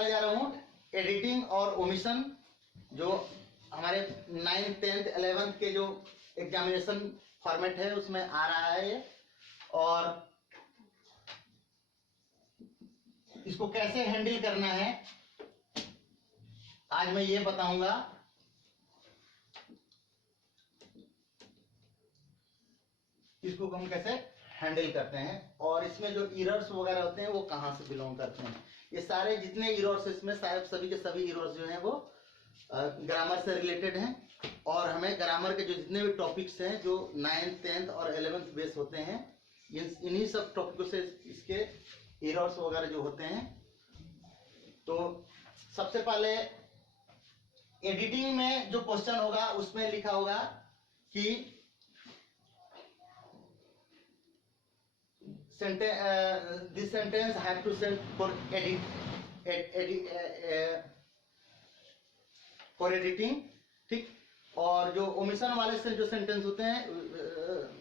बताने जा रहा हूँ एडिटिंग और ओमिशन, जो हमारे 9th 10th 11th के जो एग्जामिनेशन फॉर्मेट है उसमें आ रहा है ये, और इसको कैसे हैंडल करना है आज मैं ये बताऊंगा। इसको हम कैसे हैंडल करते हैं और इसमें जो एरर्स वगैरह होते हैं वो कहां से बिलोंग करते हैं। ये सारे जितने एरर्स इसमें शायद सभी के सभी एरर्स जो हैं वो ग्रामर से रिलेटेड हैं, और हमें ग्रामर के जो जितने भी टॉपिक्स हैं जो 9th 10th और 11th बेस होते हैं, इन्हीं सब टॉपिकों से इसके एरर्स वगैरह जो होते हैं। तो सबसे पहले एडिटिंग में जो क्वेश्चन होगा उसमें लिखा होगा कि this sentence have to send for editing, ठीक। और जो ओमिशन वाले से जो सेंटेंस होते हैं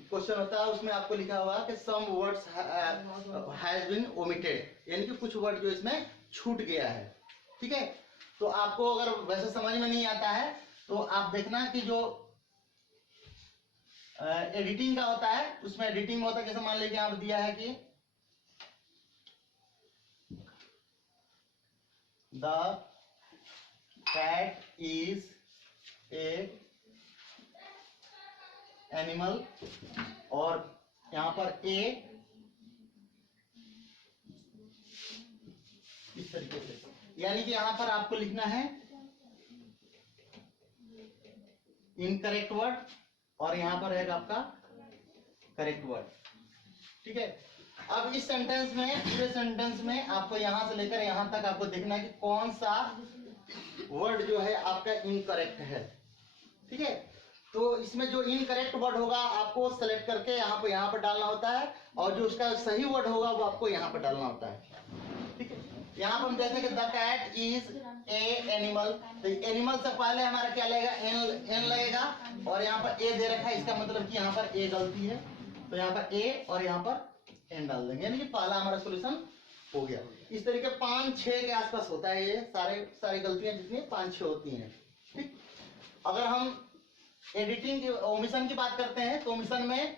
क्वेश्चन होता है उसमें आपको लिखा होगा कि some words has been omitted, यानी कि कुछ वर्ड जो इसमें छूट गया है, ठीक है। तो आपको अगर वैसे समझ में नहीं आता है तो आप देखना कि जो एडिटिंग का होता है उसमें एडिटिंग में होता है, जैसे मान लीजिए आप दिया है कि the cat is a animal, और यहां पर ए इस तरीके से, यानी कि यहां पर आपको लिखना है इनकरेक्ट वर्ड और यहां पर रहेगा आपका करेक्ट वर्ड, ठीक है। अब इस सेंटेंस में, पूरे सेंटेंस में आपको यहां से लेकर यहां तक आपको देखना है कि कौन सा वर्ड जो है आपका इनकरेक्ट है, ठीक है। तो इसमें जो इनकरेक्ट वर्ड होगा आपको सेलेक्ट करके यहां पर डालना होता है, और जो उसका सही वर्ड होगा वो आपको यहां पर डालना होता है, ठीक है। यहाँ पर हम देखते हैं कि the cat is a animal, तो एनिमल से पहले हमारा क्या लगेगा, एन लगेगा, और यहाँ पर ए दे रखा है, इसका मतलब कि यहाँ पर ए गलती है, तो यहाँ पर ए और यहाँ पर एन डाल देंगे, यानी कि पहला हमारा सॉल्यूशन हो गया। इस तरीके 5-6 के आसपास होता है ये सारी गलतियां जितनी 5-6 होती हैं, ठीक। अगर हम एडिटिंग की ओमिशन की बात करते हैं तो ओमिशन में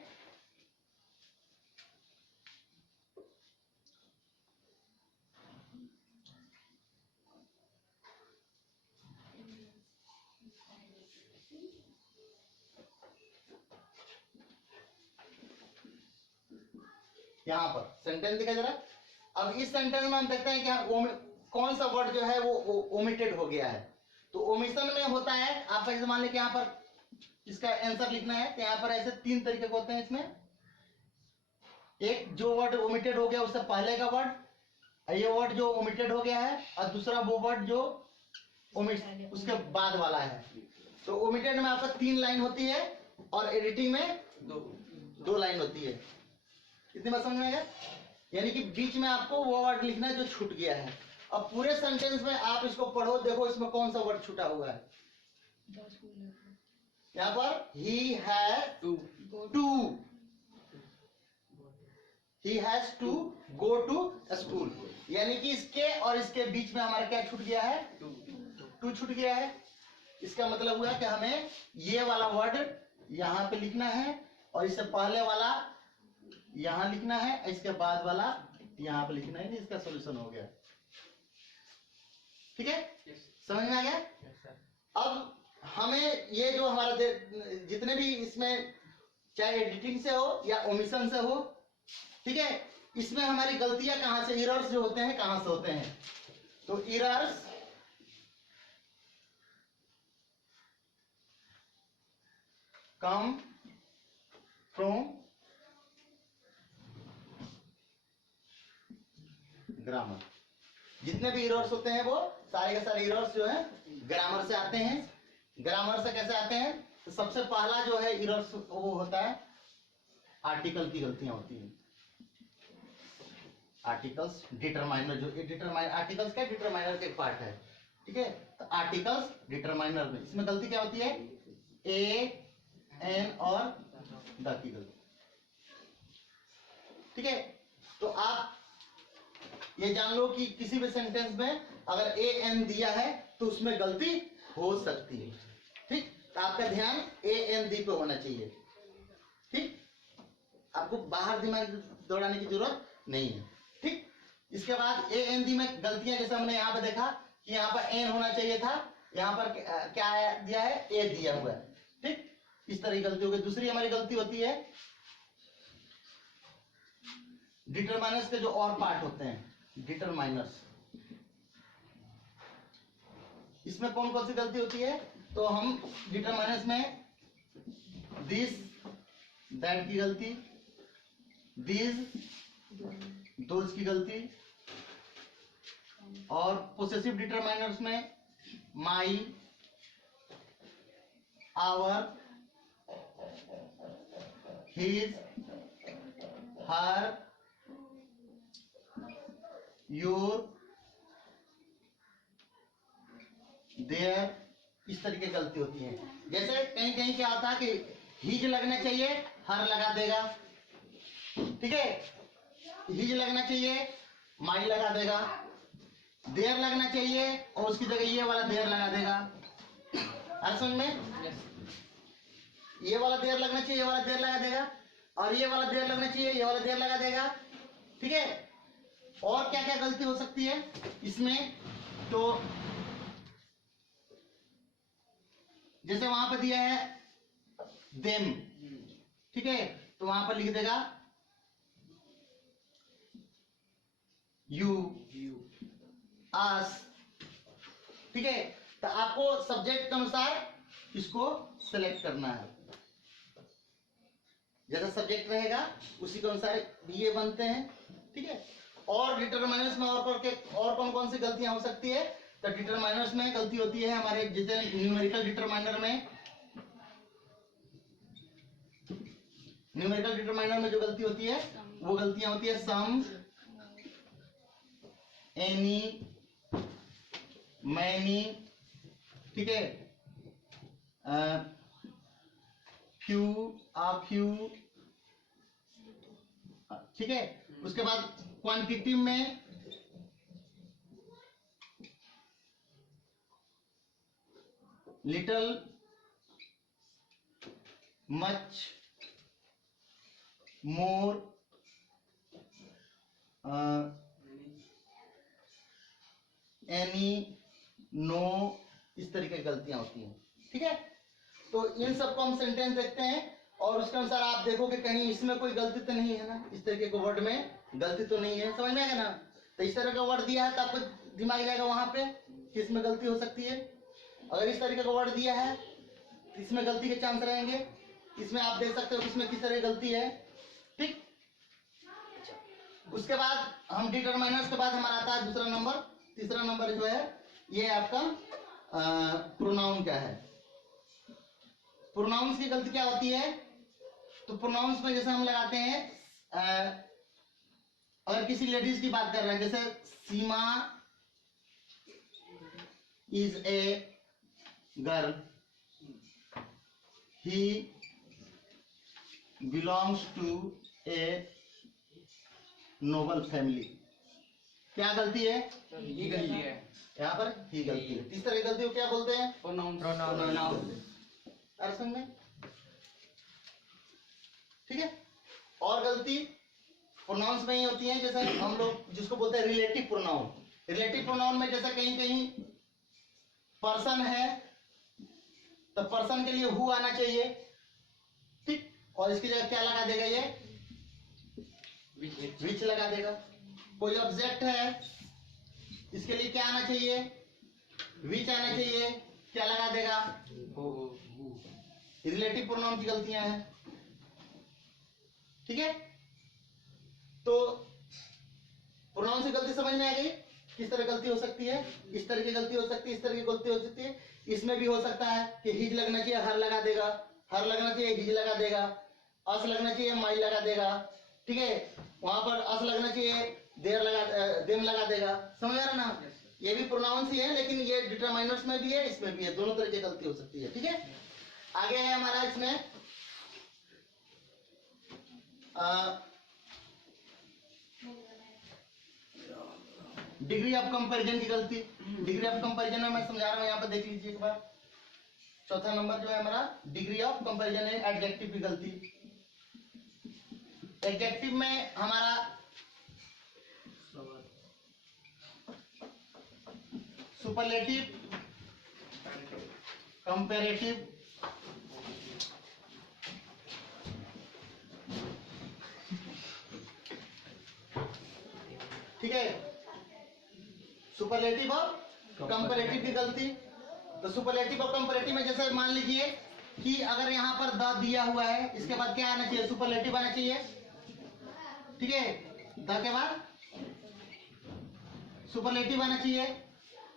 यहां पर सेंटेंस दिखा जरा। अब इस सेंटेंस में हम देखते हैं कि कौन सा वर्ड जो है वो ओमिटेड हो गया है। तो ओमिशन में होता है, आप जैसे मान लें कि यहाँ पर इसका आंसर लिखना है, तो यहाँ पर ऐसे 3 तरीके के होते हैं इसमें। एक जो वर्ड ओमिटेड हो गया उससे पहले का वर्ड, ये वर्ड जो ओमिटेड हो गया है, और दूसरा वो वर्ड जो उसके बाद वाला है। तो ओमिटेड में आपका 3 लाइन होती है और एडिटिंग में 2 लाइन होती है। इतनी बात समझ में आएगा, यानी कि बीच में आपको वो वर्ड लिखना है जो छूट गया है। अब पूरे सेंटेंस में आप इसको पढ़ो, देखो इसमें कौन सा वर्ड छूटा हुआ है। यहाँ पर he has to go to school, यानी कि इसके और इसके बीच में हमारा क्या छूट गया है, टू छूट गया है। इसका मतलब हुआ कि हमें ये वाला वर्ड यहाँ पे लिखना है, और इससे पहले वाला यहां लिखना है, इसके बाद वाला यहां पे लिखना है। इसका सॉल्यूशन हो गया, ठीक है। समझ में आ गया। अब हमें ये जो हमारा जितने भी इसमें चाहे एडिटिंग से हो या ओमिशन से हो, ठीक है, इसमें हमारी गलतियां कहां से, एरर्स जो होते हैं कहां से होते हैं। तो एरर्स कम फ्रॉम ग्रामर। जितने भी एरर्स होते हैं वो सारे के सारे एरर्स जो है ग्रामर से आते हैं। ग्रामर से कैसे आते हैं, तो सबसे पहला जो है एरर्स वो होता है आर्टिकल की गलतियां होती हैं। आर्टिकल्स डिटरमाइनर, जो डिटरमाइनर आर्टिकल्स का डिटरमाइनर का एक पार्ट है, ठीक है। तो आर्टिकल्स डिटरमाइनर में इसमें गलती क्या होती है, ए एन और द की गलती, ठीक है। तो आप ये जान लो कि किसी भी सेंटेंस में अगर ए एन दिया है तो उसमें गलती हो सकती है। ठीक, तो आपका ध्यान ए एन दी पे होना चाहिए। ठीक, आपको बाहर दिमाग दौड़ाने की जरूरत नहीं है। ठीक, इसके बाद ए एन दी में गलतियां जैसे हमने यहाँ पे देखा कि यहाँ पर एन होना चाहिए था, यहाँ पर क्या दिया है, ए दिया हुआ है। ठीक, इस तरह की गलती हो गई। दूसरी हमारी गलती होती है डिटरमाइनर्स के जो और पार्ट होते हैं, डिटरमाइनर्स, इसमें कौन कौन सी गलती होती है? तो हम डिटरमाइनर्स में दिस दैट की गलती, दिस दोज की गलती, और पोसेसिव डिटरमाइनर्स में my, our, his, her, your, their, इस तरीके की गलती होती है। जैसे कहीं कहीं क्या होता है कि हिज लगना चाहिए, हर लगा देगा। ठीक है, हिज लगना चाहिए, माई लगा देगा। देयर लगना चाहिए और उसकी जगह ये वाला देयर लगा देगा। हर समझ में? ये वाला देयर लगना चाहिए, ये वाला देयर लगा देगा, और ये वाला देयर लगना चाहिए, ये वाला देयर लगा देगा। ठीक है, और क्या क्या गलती हो सकती है इसमें? तो जैसे वहां पर दिया है देम, ठीक है, तो वहां पर लिख देगा यू, अस। ठीक है, तो आपको सब्जेक्ट के अनुसार इसको सेलेक्ट करना है। जैसा सब्जेक्ट रहेगा उसी के अनुसार ये बनते हैं। ठीक है, और डिटरमाइनर्स में और कौन कौन सी गलतियां हो सकती है? तो डिटरमाइनर्स में गलती होती है हमारे, जैसे न्यूमेरिकल डिटरमाइनर में जो गलती होती है वो गलतियां होती है सम, एनी, मैनी, ठीक है, फ्यू, आ फ्यू, ठीक है। उसके बाद क्वांटिटी में लिटल, मच, मोर, एनी, नो, इस तरीके की गलतियां होती हैं। ठीक है, तो इन सबको हम सेंटेंस देखते हैं और उसके अनुसार आप देखोगे कहीं इसमें कोई गलती तो नहीं है ना, इस तरीके के वर्ड में गलती तो नहीं है, समझ में आएगा ना? तो इस तरह का वर्ड दिया है तो आपको दिमाग जाएगा वहां पे कि इसमें गलती हो सकती है। अगर इस तरीके का वर्ड दिया है तो इसमें गलती के चांस रहेंगे। इसमें आप देख सकते हो इसमें किस तरह की गलती है। ठीक, उसके बाद हम डिटरमाइनर्स के बाद हमारा आता है दूसरा नंबर, तीसरा नंबर जो है ये आपका प्रोनाउन क्या है। प्रोनाउंस की गलती क्या होती है? तो प्रोनाउंस में जैसे हम लगाते हैं अगर किसी लेडीज की बात कर रहे हैं, जैसे Seema is a girl, he belongs to a noble family. क्या गलती है? ही गलती है, यहाँ पर ही गलती है। इस तरह की गलती को क्या बोलते हैं? प्रोनाउन। अर्थ में, ठीक है। और गलती प्रोनाउंस में ही होती है, जैसे हम लोग जिसको बोलते हैं रिलेटिव प्रोनाउन। रिलेटिव प्रोनाउन में जैसे कहीं कहीं पर्सन है तो पर्सन के लिए हु आना चाहिए, ठीक, और इसकी जगह क्या लगा देगा ये? विच लगा देगा। कोई ऑब्जेक्ट है इसके लिए क्या आना चाहिए? विच आना चाहिए, क्या लगा देगा? रिलेटिव प्रोनाउन की गलतियां हैं। ठीक है, तो प्रोनाउन से गलती समझ में आ गई किस तरह गलती हो सकती है? इस तरह की गलती हो सकती है, इस तरह की गलती हो सकती है। इसमें भी हो सकता है कि हिज लगना चाहिए हर लगा देगा, हर लगना चाहिए हिज लगा देगा, अस लगना चाहिए माई लगा देगा, ठीक है, वहां पर अस लगना चाहिए देर लगा देम लगा देगा। समझ आ रहा ना? ये भी प्रोनाउंस ही है, लेकिन ये डिटरमाइनर्स में भी है, इसमें भी है, दोनों तरह की गलती हो सकती है। ठीक है, आगे है हमारा इसमें डिग्री ऑफ कंपैरिजन की गलती। डिग्री ऑफ कंपैरिजन में मैं समझा रहा हूँ, यहाँ पर देख लीजिए एक बार। चौथा नंबर जो है हमारा डिग्री ऑफ कंपैरिजन है, एडजेक्टिव की गलती। एडजेक्टिव में हमारा सुपरलेटिव, कंपैरेटिव, ठीक है, सुपरलेटिव और कंपैरेटिव की गलती। तो सुपरलेटिव और कंपैरेटिव में जैसे मान लीजिए कि अगर यहाँ पर द दिया हुआ है, इसके बाद क्या आना चाहिए? सुपरलेटिव आना चाहिए, ठीक है। द के बाद सुपरलेटिव आना चाहिए,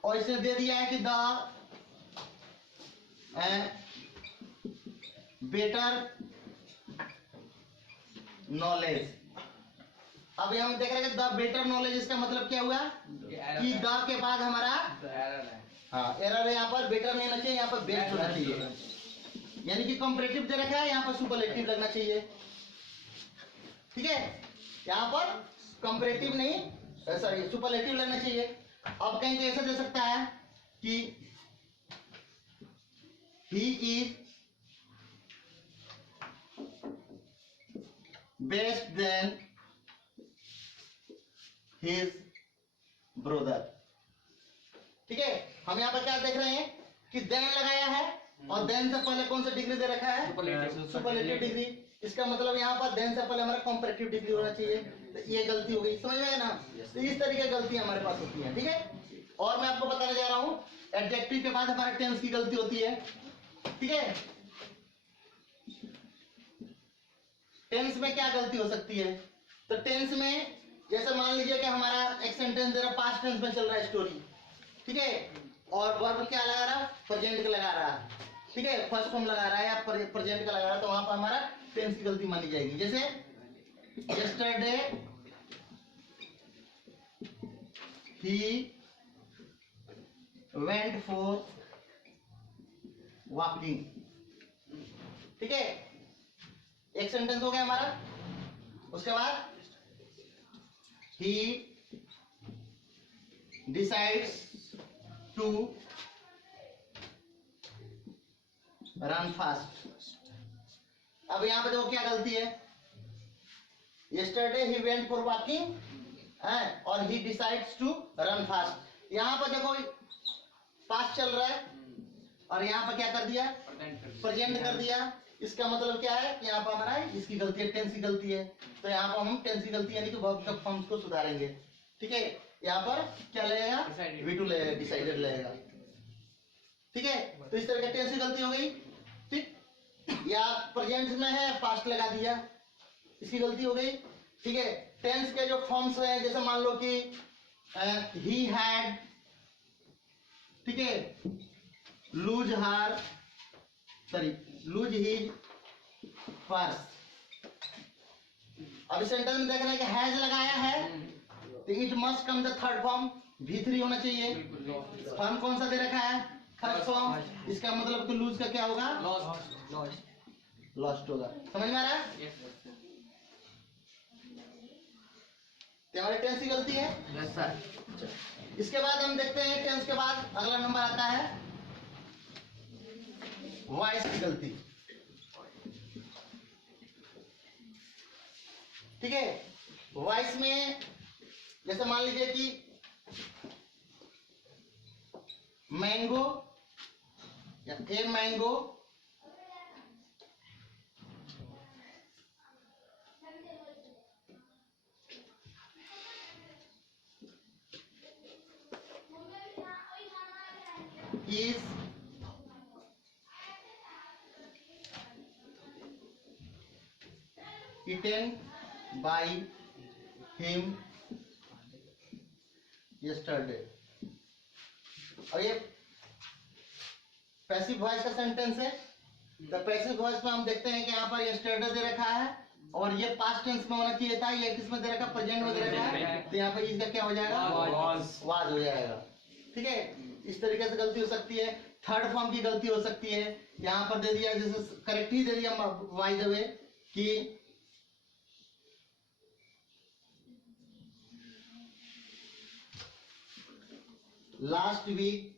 और इसने दे दिया है कि द बेटर नॉलेज। अब हम देख रहे हैं कि द बेटर नॉलेज, इसका मतलब क्या हुआ कि द के बाद हमारा एरर है। हाँ एरर है, यहाँ पर बेटर नहीं होना चाहिए, यहाँ पर बेस्ट होना चाहिए। यानी कि कंपैरेटिव दे रखा है, यहाँ पर सुपरलेटिव लगना चाहिए, ठीक है। यहाँ पर कंपैरेटिव नहीं, सॉरी सुपरलेटिव लगना चाहिए। अब कहीं कैसे दे सकता है कि he is best then his brother, ठीक है। हम यहाँ पर क्या देख रहे हैं कि देन लगाया है, और देन से पहले कौन सा डिग्री दे रखा है? Superlative degree. इसका मतलब यहाँ पर देन से पहले हमारा कंपैरेटिव डिग्री होना चाहिए। तो ये गलती हो गई, समझ में आया ना? तो इस तरीके की गलती हमारे पास होती है, ठीक है। और मैं आपको बताने जा रहा हूँ, एडजेक्टिव के बाद हमारा टेंस की गलती होती है, ठीक है। टेंस में क्या गलती हो सकती है? तो टेंस में जैसे मान लीजिए कि हमारा एक सेंटेंस दे रहा, पास्ट टेंस में चल रहा है स्टोरी, ठीक है, और वर्ब क्या लगा रहा? प्रेजेंट का लगा रहा, ठीक है, फर्स्ट फॉर्म लगा रहा है या प्रेजेंट का लगा रहा है, तो वहां पर हमारा टेंस की गलती मानी जाएगी। जैसे yesterday he went for walking, ठीक है, एक सेंटेंस हो गया हमारा। उसके बाद he decides to run fast। अब यहां पे देखो क्या गलती है, yesterday he went for walking है, और he decides to run fast। यहां पर देखो पास्ट चल रहा है, और यहां पर क्या कर दिया? प्रेजेंट कर दिया। इसका मतलब क्या है कि यहाँ पर हमारा इसकी गलती है, टेंस की गलती है। तो यहाँ पर हम टेंस की गलती यानी कि वर्ब के फॉर्म्स को सुधारेंगे, ठीक है। यहाँ पर क्या लगेगा? V2 लगेगा, डिसाइडेड लगेगा, ठीक है। तो इस तरह का टेंस की गलती हो गई, ठीक। या प्रेजेंट में है, पास्ट लगा दिया, इसकी गलती हो गई, ठीक है। टेंस के जो फॉर्म्स है, जैसे मान लो कि ही हैड, ठीक है, लूज हार, सॉरी लूज हिज पर्स। अब इस सेंटेंस में देख रहे हैं कि हैज लगाया है, तो it must come the third form, V3 होना चाहिए। फॉर्म कौन सा दे रखा है? Third form. इसका मतलब कि लूज का क्या होगा? लॉस्ट होगा। समझ में आ रहा है? हमारे टेंस की गलती है। Yes sir. इसके बाद हम देखते हैं टेंस के बाद अगला नंबर आता है वॉइस की गलती, ठीक है। वॉइस में जैसे मान लीजिए कि मैंगो या a mango, is eaten by him yesterday। और ये पैसिव वॉइस का सेंटेंस है। तो पैसिव वॉइस में हम देखते हैं कि यहाँ पर yesterday दे रखा है, और ये पास्ट टेंस में होना चाहिए था, ये किस में दे रखा? प्रेजेंट में दे रखा है। तो यहाँ पर इसका क्या हो जाएगा? वाज हो जाएगा, ठीक है। इस तरीके से गलती हो सकती है। थर्ड फॉर्म की गलती हो सकती है, यहाँ पर दे दिया, जैसे करेक्ट ही दे दिया बाय द वे कि last week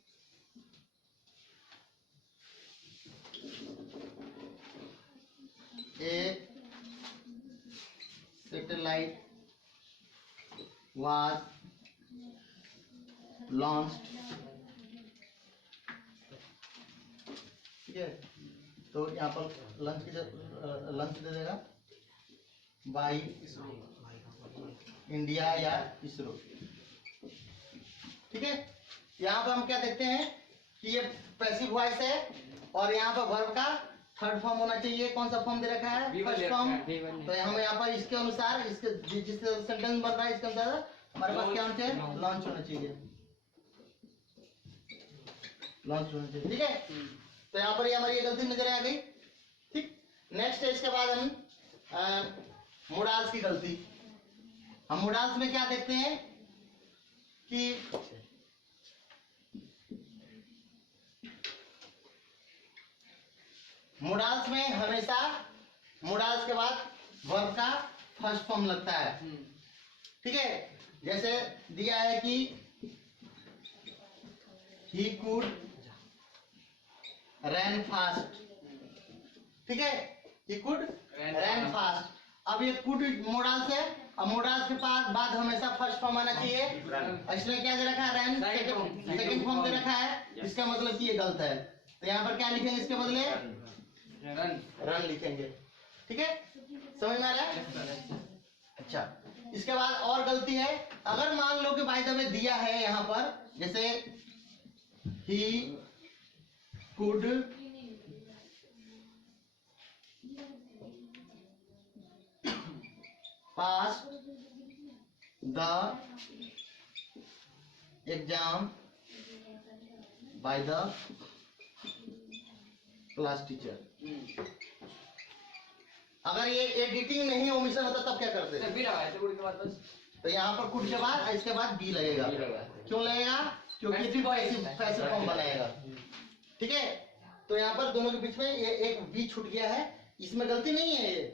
a satellite was launched. ठीक है, तो यहाँ पर लंच दे देगा बाई इंडिया या इसरो। ठीक है, यहाँ पर हम क्या देखते हैं कि ये पैसिव वॉइस है और यहाँ पर वर्ब का थर्ड फॉर्म होना चाहिए। कौन सा फॉर्म दे रखा है? First form. तो हम यहाँ पर इसके अनुसार, इसके जिस सेंटेंस बन रहा है इसके अनुसार हमारे पास क्या होना चाहिए? लॉन्च होना चाहिए, लॉन्च होना चाहिए। ठीक है, तो यहाँ पर ये हमारी गलती नजर आ गई। ठीक, नेक्स्ट है इसके बाद हम मोडाल्स की गलती। हम मोडाल्स में क्या देखते हैं कि मोडाल्स में हमेशा मोडाल्स के बाद वर्ब का फर्स्ट फॉर्म लगता है। ठीक है, जैसे दिया है कि he could रैन फास्ट। ठीक है, he could रैन फास्ट। अब ये कुड मोडाल्स है, अब मोडाल्स के बाद हमेशा फर्स्ट फॉर्म आना चाहिए। इसमें क्या दे रखा है? रैन सेकंड फॉर्म दे रखा है, इसका मतलब कि ये गलत है। तो यहाँ पर क्या लिखेंगे इसके बदले? रन लिखेंगे। ठीक है, समझ में आ रहा है? अच्छा, इसके बाद और गलती है, अगर मान लो कि बाय द वे दिया है यहाँ पर, जैसे he could pass the exam by the class teacher. अगर ये एडिटिंग नहीं ओमिशन होता तब क्या करते? तो यहाँ पर कुड के बाद इसके बाद बी लगेगा। क्यों लगेगा? क्योंकि पैसिव फॉर्म बनाएगा। ठीक है, तो यहाँ पर दोनों के बीच में ये एक बी छूट गया है, इसमें गलती नहीं है। ये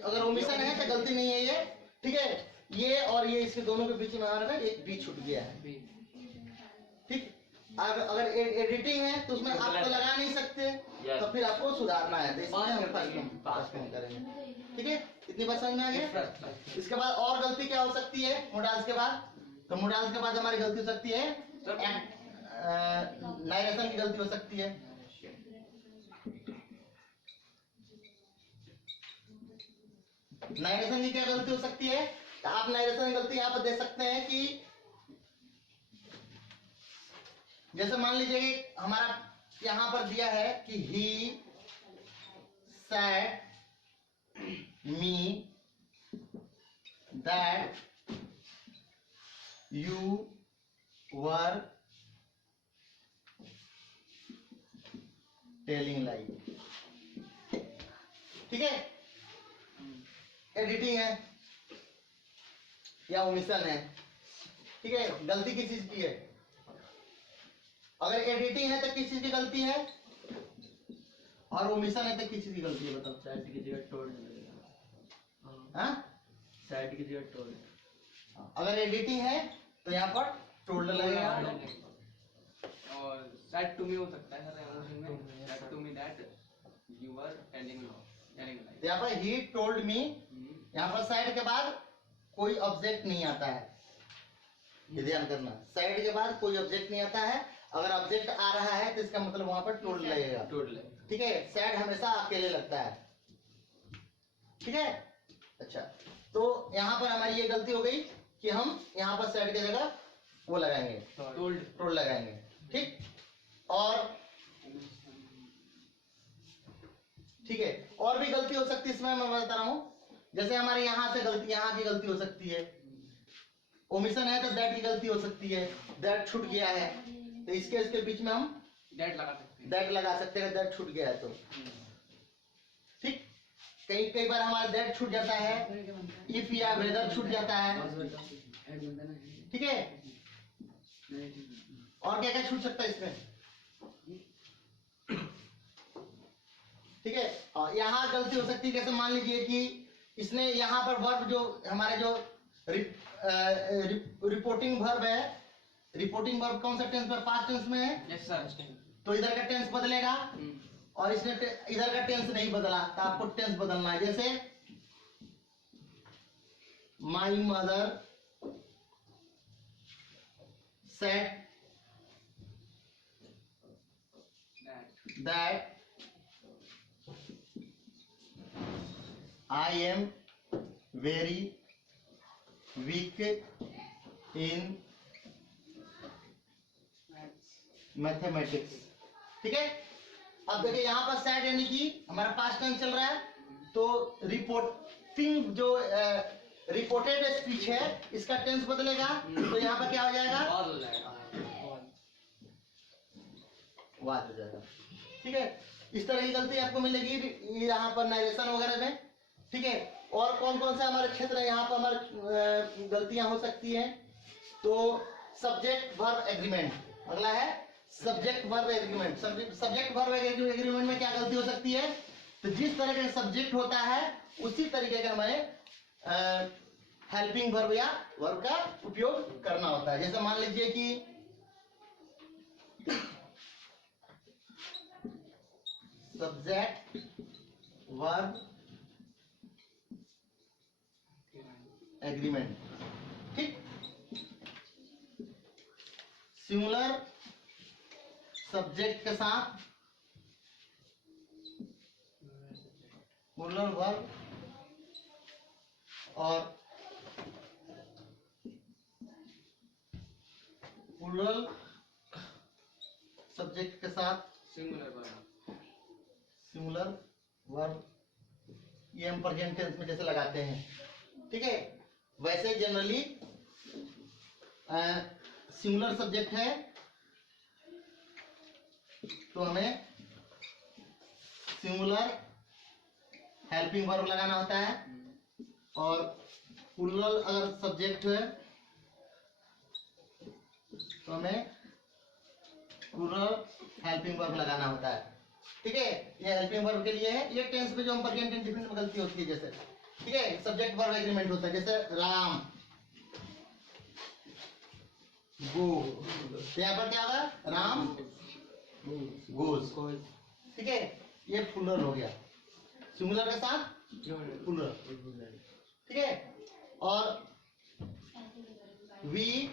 अगर ओमिशन है तो गलती नहीं है ये। ठीक है, ये और ये इसके दोनों के बीच में हमारे एक बी छूट गया है। ठीक, अगर एडिटिंग है तो उसमें आप तो लगा नहीं सकते, तो फिर आपको सुधारना है, तो इसमें हम फर्स्ट फॉर्म करेंगे। ठीक है, इतनी बात समझ में आ गई। इसके बाद और गलती क्या हो सकती है मोडाल्स के बाद? तो मोडाल्स के बाद हमारी गलती हो सकती है नारेशन की गलती हो सकती है। नारेशन की क्या गलती हो सकती है? तो आप नारेशन की गलती यहाँ पर दे सकते हैं कि जैसे मान लीजिए कि हमारा यहाँ पर दिया है कि he said me that you were telling lie। ठीक है, एडिटिंग है या ओमिशन है। ठीक है, गलती किस चीज की है? अगर एडिटिंग है तो किस चीज की गलती है, और ओमिशन है तो किस चीज की गलती है? बताओ। साइड की जगह टोल्ड लगेगा। हाँ, साइड की जगह टोल्ड। अगर एडिटिंग है तो यहाँ पर टोल्ड लगेगा। और said to me हो सकता है सर, में said to me that you were telling lies। यहाँ पर he told me, यहाँ पर साइड के बाद कोई ऑब्जेक्ट नहीं आता है, ये ध्यान करना। साइड के बाद कोई ऑब्जेक्ट नहीं आता है, अगर ऑब्जेक्ट आ रहा है तो इसका मतलब वहां पर टोल्ड लगेगा। ठीक है, साइड हमेशा अकेले लगता है। ठीक है, अच्छा, तो यहाँ पर हमारी ये गलती हो गई कि हम यहाँ पर साइड की जगह वो लगाएंगे, टोल्ड लगाएंगे। ठीक, और ठीक है, और भी गलती हो सकती है इसमें, मैं बता रहा हूं। जैसे हमारे यहाँ से गलती, यहाँ की गलती हो सकती है। ओमिशन है तो दैट की गलती हो सकती है, दैट छूट गया है, तो इसके बीच में हम दैट लगा सकते हैं, दैट छूट गया है तो। ठीक, कई बार हमारा दैट छूट जाता है, इफ या वेदर छूट जाता है। ठीक है, और क्या क्या छूट सकता है इसमें? ठीक है, और यहाँ गलती हो सकती है, जैसे मान लीजिए कि इसने यहाँ पर वर्ब जो हमारे जो रिपोर्टिंग वर्ब है, रिपोर्टिंग वर्ब कौन सा टेंस में, पास्ट टेंस में है, यस सर। तो इधर का टेंस बदलेगा और इसने इधर का टेंस नहीं बदला, तो आपको टेंस बदलना है। जैसे my mother said that I am very weak in mathematics. ठीक है, अब देखिए यहाँ पर सैड यानी कि हमारा पास्ट टेंस चल रहा है, तो रिपोर्टिंग जो रिपोर्टेड स्पीच है इसका टेंस बदलेगा, तो यहाँ पर क्या हो जाएगा, और हो जाएगा। वाद हो जाएगा। ठीक है, इस तरह की गलती आपको मिलेगी यहाँ पर नरेशन वगैरह में। ठीक है, और कौन कौन सा हमारे क्षेत्र है यहाँ पर हमारे गलतियां हो सकती हैं, तो सब्जेक्ट वर्ब एग्रीमेंट, अगला है subject verb agreement. Subject verb agreement में क्या गलती हो सकती है, तो जिस तरह का सब्जेक्ट होता है उसी तरीके का हमें हेल्पिंग वर्ब या वर्ब का उपयोग करना होता है। जैसे मान लीजिए कि सब्जेक्ट वर्ब एग्रीमेंट, ठीक, सिंगुलर सब्जेक्ट के साथ प्लूरल वर्ब और प्लूरल सब्जेक्ट के साथ सिंगुलर वर्ब, ये हम प्रेजेंट टेंस में जैसे लगाते हैं। ठीक है, वैसे जनरली सिंगुलर सब्जेक्ट है तो हमें सिंगुलर हेल्पिंग वर्ब लगाना होता है, और प्लूरल अगर सब्जेक्ट है तो हमें प्लूरल हेल्पिंग वर्ब लगाना होता है। ठीक है, ये हेल्पिंग वर्ब के लिए है, ये टेंस में जो हम प्रेजेंट इंडिफिनिट में गलती होती है जैसे, ठीक है, सब्जेक्ट वर्ब एग्रीमेंट होता है, जैसे राम गो, तो यहाँ पर क्या होगा, राम गोज। ठीक है, ये प्लूरल हो गया, सिंगुलर के साथ प्लूरल। ठीक है, और we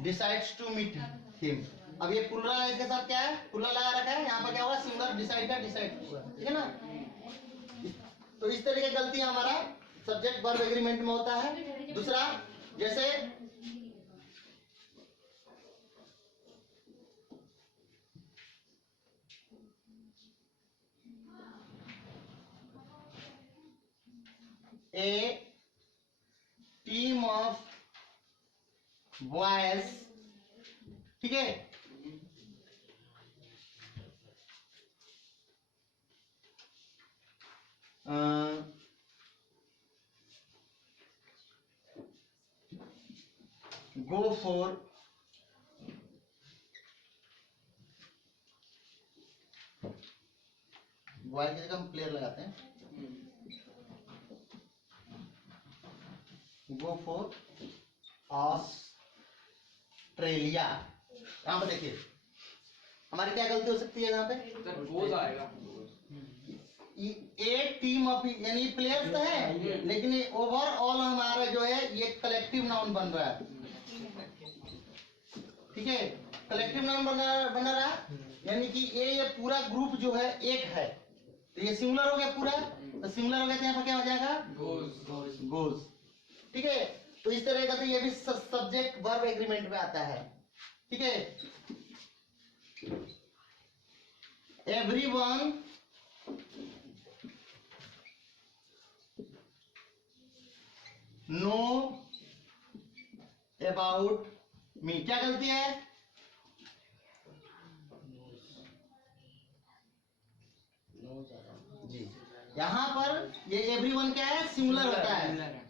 decides to meet him. अब ये प्लूरल है, इसके साथ क्या है, प्लूरल लगा रखा है, यहाँ पर क्या हुआ, सिंगुलर डिसाइड का डिसाइड हुआ, ठीक है ना। तो इस तरह की गलती हमारा सब्जेक्ट वर्ब एग्रीमेंट में होता है। दूसरा, जैसे ए टीम ऑफ बॉयज, ठीक है, गो फॉर बॉय की जगह हम प्लेयर लगाते हैं, गो फॉर ऑस्ट्रेलिया। यहाँ पर देखिए हमारी क्या गलती हो सकती है, यहाँ पे सर गोज आएगा। ए टीम ऑफ यानी प्लेयर्स तो है, लेकिन ओवरऑल हमारा जो है ये कलेक्टिव नाउन बन रहा है। ठीक है, कलेक्टिव नाउन बन रहा है, यानी कि ये पूरा ग्रुप जो है एक है, तो ये सिंगुलर हो गया पूरा, तो सिंगुलर हो गया तो यहाँ पर क्या हो जाएगा, गोज। गोज। ठीक है, तो इस तरह का तो ये भी सब्जेक्ट वर्ब एग्रीमेंट में आता है। ठीक है, एवरीवन नो अबाउट मी, क्या गलती है, जी, यहाँ पर ये एवरीवन क्या है, सिंगुलर होता है।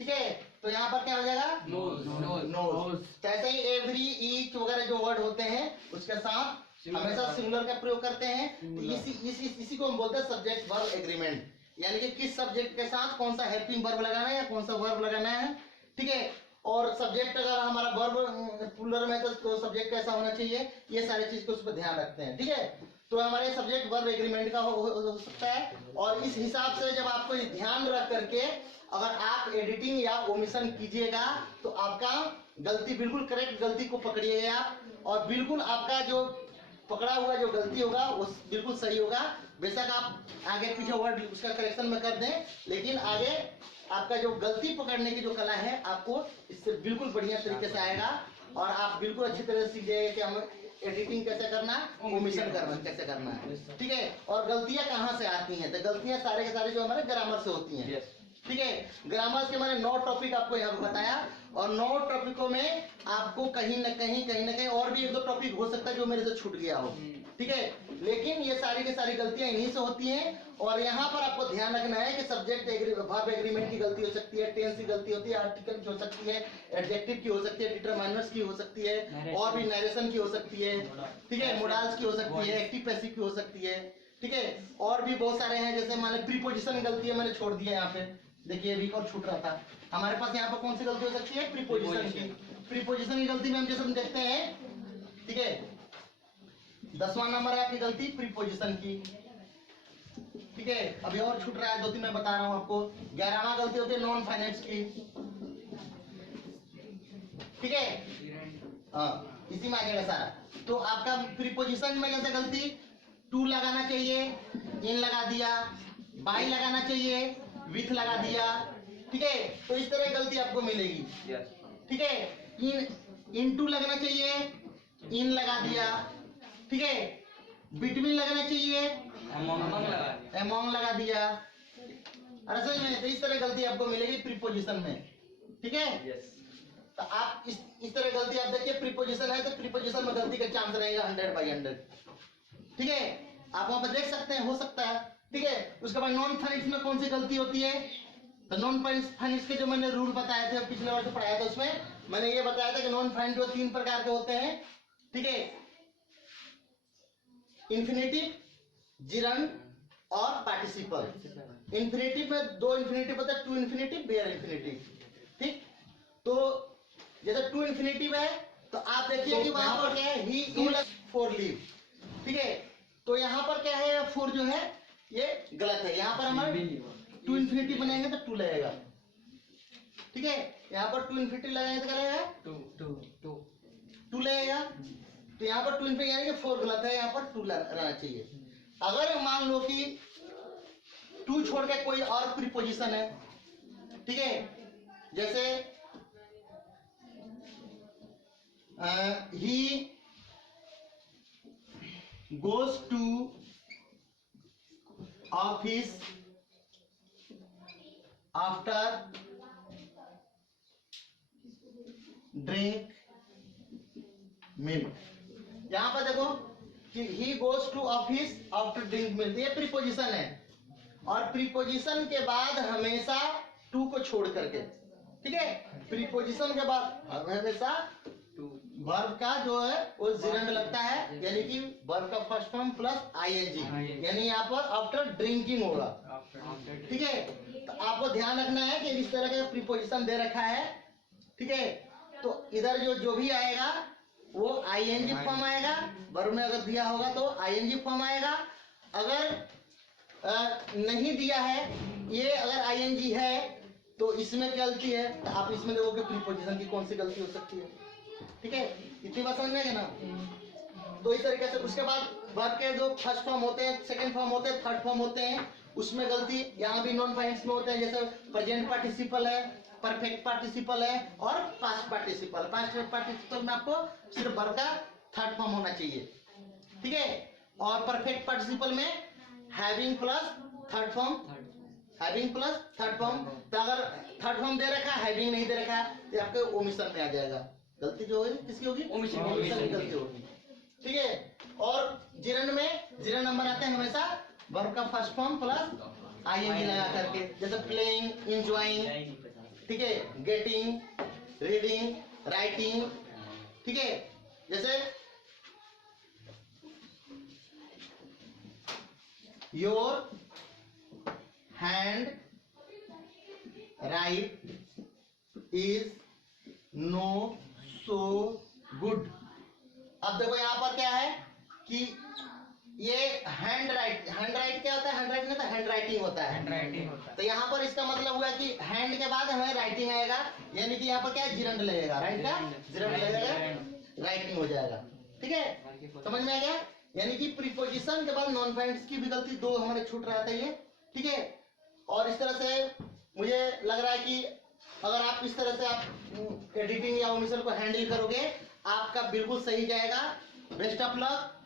ठीक है, तो यहाँ पर क्या हो जाएगा, नोज। नोज। तो ऐसे ही एवरी, ईच वगैरह जो वर्ड होते हैं उसके साथ हमेशा सिंगुलर का प्रयोग करते हैं। इसी को हम बोलते हैं सब्जेक्ट वर्ब एग्रीमेंट, यानी कि किस सब्जेक्ट के साथ कौन सा हेल्पिंग वर्ब लगाना है या कौन सा वर्ब लगाना है। ठीक है, और सब्जेक्ट अगर हमारा वर्ब प्लूरल में तो सब्जेक्ट कैसा होना चाहिए, ये सारी चीज को उस पर ध्यान रखते हैं। ठीक है, तो हमारे सब्जेक्ट वर्ब एग्रीमेंट का हो सकता है। और इस हिसाब से जब आपको ये ध्यान रख करके अगर आप एडिटिंग या ओमिशन कीजिएगा तो आपका गलती बिल्कुल करेक्ट गलती को पकड़िएगा आप, और बिल्कुल आपका जो पकड़ा हुआ जो गलती होगा वो बिल्कुल सही होगा। बेशक आप आगे पीछे वर्ड उसका करेक्शन में कर दें, लेकिन आगे आपका जो गलती पकड़ने की जो कला है आपको इससे बिल्कुल बढ़िया तरीके से आएगा, और आप बिल्कुल अच्छी तरह से सीख जाएंगे कि हम एडिटिंग कैसे करना है, ओमिशन करना कैसे करना है। ठीक है, और गलतियां कहाँ से आती हैं, तो गलतियां सारे के सारे जो हमारे ग्रामर से होती हैं। ठीक है, ग्रामर के मैंने 9 टॉपिक आपको यहाँ पे बताया, और 9 टॉपिकों में आपको कहीं ना कहीं और भी 1-2 टॉपिक हो सकता है जो मेरे से छूट गया हो। ठीक है, लेकिन ये सारी की सारी गलतियां इन्हीं से होती हैं। और यहाँ पर आपको ध्यान रखना है कि सब्जेक्ट वर्ब एग्रीमेंट की गलती हो सकती है, टेंस की गलती होती है, आर्टिकल की हो सकती है, एडजेक्टिव की हो सकती है, डिटरमाइनर्स की हो सकती है, और भी नरेशन की हो सकती है। ठीक है, मोडाल्स की हो सकती है, एक्टिव पैसिव की हो सकती है। ठीक है, और भी बहुत सारे हैं, जैसे मान लो प्रीपोजिशन गलती है मैंने छोड़ दिया यहाँ पे, देखिए अभी और छूट रहा था हमारे पास। यहाँ पर कौन सी गलती हो सकती है, प्रीपोजिशन की। प्रीपोजिशन की गलती में हम जैसे हम देखते हैं, ठीक है, 10वां नंबर है आपकी गलती प्रीपोजिशन की। ठीक है, अभी और छूट रहा है 2-3 मैं बता रहा हूँ आपको। 11वां गलती होती है नॉन फाइनेंस की। ठीक है, हाँ इसी में आ जाएगा सारा। तो आपका प्रीपोजिशन में जैसे गलती टू लगाना चाहिए, इन लगा दिया, बाई लगाना चाहिए, विथ लगा दिया। ठीक है, तो इस तरह गलती आपको मिलेगी। ठीक है, इन टू लगना चाहिए, इन लगा दिया। ठीक है, बिटवीन लगना चाहिए, एमोंग लगा दिया। अरे सही में, तो इस तरह गलती आपको मिलेगी प्रीपोजिशन में। ठीक है, तो आप इस तरह गलती आप देखिए, प्रीपोजिशन है तो प्रीपोजिशन में गलती का चांस रहेगा 100/100। ठीक है, आप वहां पर देख सकते हैं, हो सकता है। ठीक है, उसके बाद नॉन फाइनेंस में कौन सी गलती होती है, तो नॉन फाइनेंस के जो मैंने रूल बताए थे पिछले बार जो पढ़ाया था उसमें मैंने ये बताया था कि नॉन फाइनेंस जो 3 प्रकार के होते हैं। ठीक है, इन्फिनेटिव, जिरंड और पार्टिसिपल। इन्फिनेटिव में 2 इन्फिनेटिव होता है, टू इन्फिनेटिव, बेयर इन्फिनेटिव। ठीक, तो जैसे टू इन्फिनेटिव है तो आप देखिए कि वहां पर क्या है, ही इज फॉर लीव। ठीक है, तो यहाँ पर क्या है, फोर जो है ये गलत है। यहाँ पर हमारे टू इन्फिनिटी बनाएंगे तो 2 लगेगा। ठीक है, यहाँ पर टू इन्फिनिटी लगाएंगे तो क्या लगेगा, 2 लगेगा। तो यहाँ पर टू इन्फिनिटी यानी कि 4 गलत है, यहाँ पर 2 रहना चाहिए। अगर मान लो कि 2 छोड़ के कोई और प्रीपोजिशन है, ठीक है, जैसे he goes to office after drink milk। यहां पर देखो कि he goes to office after drink milk, ये प्रीपोजिशन है, और प्रीपोजिशन के बाद हमेशा टू को छोड़ करके। ठीक है, प्रीपोजिशन के बाद हमेशा वर्ब का जो है वो जिरंड लगता है, यानी कि वर्ब का फर्स्ट फॉर्म प्लस आईएनजी, यानी यहाँ पर आफ्टर ड्रिंकिंग होगा। ठीक है, तो आपको ध्यान रखना है कि इस तरह का प्रीपोजिशन दे रखा है। ठीक है, तो इधर जो भी आएगा वो आईएनजी फॉर्म आएगा, वर्ब में अगर दिया होगा तो आईएनजी फॉर्म आएगा। अगर नहीं दिया है, ये अगर आईएनजी है तो इसमें गलती है, तो आप इसमें देखोगे प्रीपोजिशन की कौन सी गलती हो सकती है। ठीक है, इतनी बात समझ में आएगा ना। तो इस तरीके से उसके बाद वर्ब के जो फर्स्ट फॉर्म होते हैं, सेकंड फॉर्म होते हैं, थर्ड फॉर्म होते हैं, उसमें गलती यहाँ भी नॉन फाइनेंस में होते हैं। जैसे प्रेजेंट पार्टिसिपल है, परफेक्ट पार्टिसिपल है और पास्ट पार्टिसिपल। पास्ट पार्टिसिपल में आपको सिर्फ वर्ब का थर्ड फॉर्म होना चाहिए। ठीक है, और परफेक्ट पार्टिसिपल में having plus third form, having plus third form. तो अगर थर्ड फॉर्म दे रखा है, हैविंग नहीं दे रखा है, तो आपके ओमिशन में आ जाएगा। गलती जो होगी किसकी होगी, ओमिशन की गलती होगी। ठीक है, और जिरंड में जिरंड नंबर आते हैं हमेशा वर्ब का फर्स्ट फॉर्म प्लस आईएनजी लगा करके, जैसे प्लेइंग, एंजॉयिंग, ठीक है, गेटिंग, रीडिंग, राइटिंग। ठीक है, जैसे your hand write is no so good. अब देखो यहां पर क्या है कि ये हैंड राइट क्या होता है? हैंड राइट नहीं होता, हैंड राइटिंग होता है। हैंडराइटिंग होता तो यहाँ पर इसका मतलब हुआ कि हैंड के बाद हमें राइटिंग आएगा, यानी कि यहाँ पर क्या है, जिरंड लगेगा, राइट का जिरंड लगेगा, राइटिंग हो जाएगा। ठीक है, समझ में आ गया? यानी कि प्रीपोजिशन के बाद नॉन फ्रेंड्स की भी गलती दो हमारे छूट रहा था ये। ठीक है, और इस तरह से मुझे लग रहा है कि अगर आप इस तरह से आप एडिटिंग या ओमिशन को हैंडल करोगे, आपका बिल्कुल सही जाएगा। Best of luck.